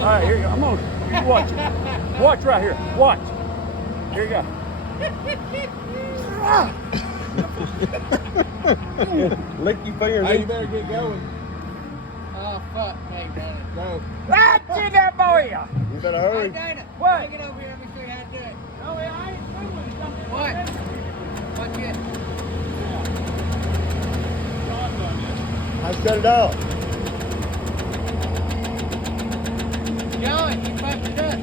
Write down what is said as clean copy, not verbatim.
right, here you go. I'm gonna you watch it. Watch right here. Watch. Here you go. Lick your finger. Hey, you better get going. Oh, fuck me, Dana. Go. Right to that boy. You better Hey, hurry. Dana. What? Bring it over here. Let me show you how to do it. No, I ain't doing something. What? Watch it. I shut it off. Going. You fucked it up.